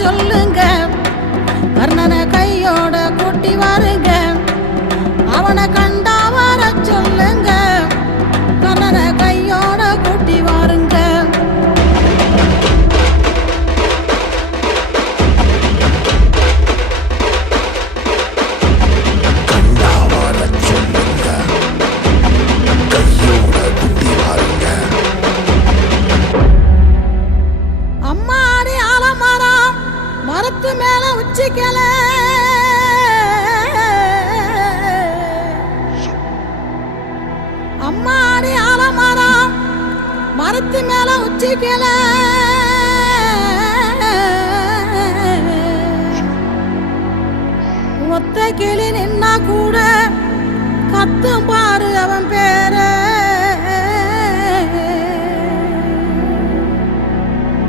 சொல்லுங்க, கர்ணனை கையோட கூட்டி வாருங்க. அவனை கண்டா வர சொல்லுங்க, கர்ணனை கையோட கூட்டி வாருங்க. அம்மாடி ஆலமரம் மரத்து மேல உச்சிக்கல, அம்மாடி ஆலமரம் மரத்து மேல உச்சிக்கல.